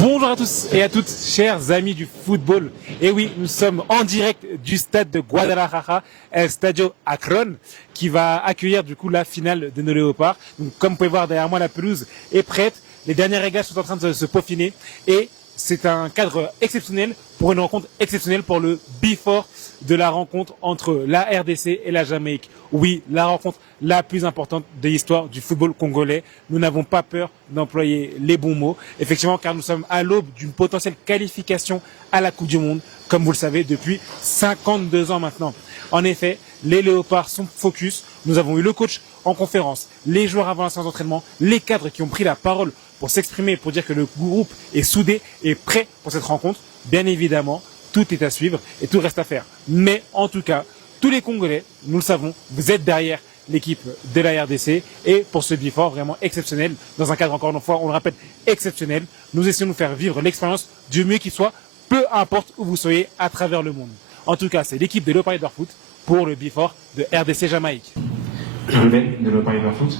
Bonjour à tous et à toutes, chers amis du football. Et oui, nous sommes en direct du stade de Guadalajara, El Stadio Akron, qui va accueillir du coup la finale de nos Léopards. Donc, comme vous pouvez voir derrière moi, la pelouse est prête. Les derniers réglages sont en train de se peaufiner et c'est un cadre exceptionnel pour une rencontre exceptionnelle pour le before de la rencontre entre la RDC et la Jamaïque. Oui, la rencontre la plus importante de l'histoire du football congolais. Nous n'avons pas peur d'employer les bons mots. Effectivement, car nous sommes à l'aube d'une potentielle qualification à la Coupe du Monde, comme vous le savez, depuis 52 ans maintenant. En effet, les Léopards sont focus. Nous avons eu le coach en conférence, les joueurs avant la séance d'entraînement, les cadres qui ont pris la parole pour s'exprimer, pour dire que le groupe est soudé et prêt pour cette rencontre. Bien évidemment, tout est à suivre et tout reste à faire. Mais en tout cas, tous les Congolais, nous le savons, vous êtes derrière l'équipe de la RDC et pour ce before vraiment exceptionnel, dans un cadre encore une fois, on le rappelle, exceptionnel, nous essayons de nous faire vivre l'expérience du mieux qu'il soit, peu importe où vous soyez à travers le monde. En tout cas, c'est l'équipe de Léopards Foot pour le before de RDC Jamaïque. Ruben de Léopards Foot.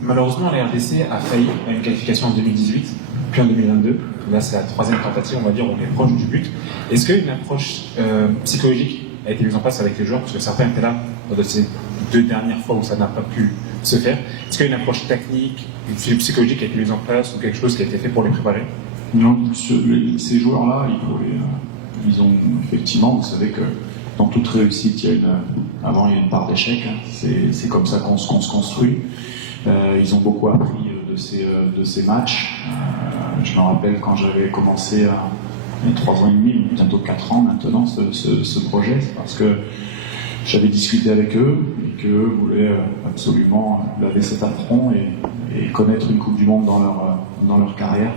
Malheureusement, la RDC a failli à une qualification en 2018, puis en 2022. Là, c'est la troisième tentative, on va dire, on est proche du but. Est-ce qu'une approche psychologique a été mise en place avec les joueurs, parce que certains étaient là lors de ces deux dernières fois où ça n'a pas pu se faire? Est-ce qu'il y a une approche technique, une psychologique qui a été mise en place, ou quelque chose qui a été fait pour les préparer? Non, ces joueurs-là, ils ont effectivement, vous savez que dans toute réussite, avant il y a une part d'échec, c'est comme ça qu'on se construit. Ils ont beaucoup appris de ces matchs. Je me rappelle quand j'avais commencé il y a 3 ans et demi, bientôt 4 ans maintenant, ce projet, c'est parce que j'avais discuté avec eux et qu'eux voulaient absolument laver cet affront et connaître une Coupe du Monde dans leur carrière.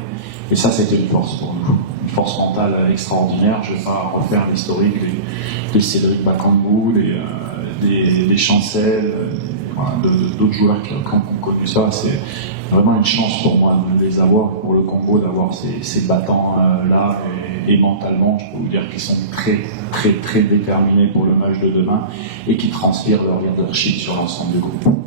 Et ça, c'était une force pour nous, une force mentale extraordinaire. Je ne vais pas refaire l'historique des Cédric Bakambu, des Chancel, d'autres joueurs qui ont connu ça. C'est vraiment une chance pour moi de les avoir, pour le Congo, d'avoir ces battants-là. Et mentalement, je peux vous dire qu'ils sont très, très, très déterminés pour le match de demain et qui transpirent leur leadership sur l'ensemble du groupe.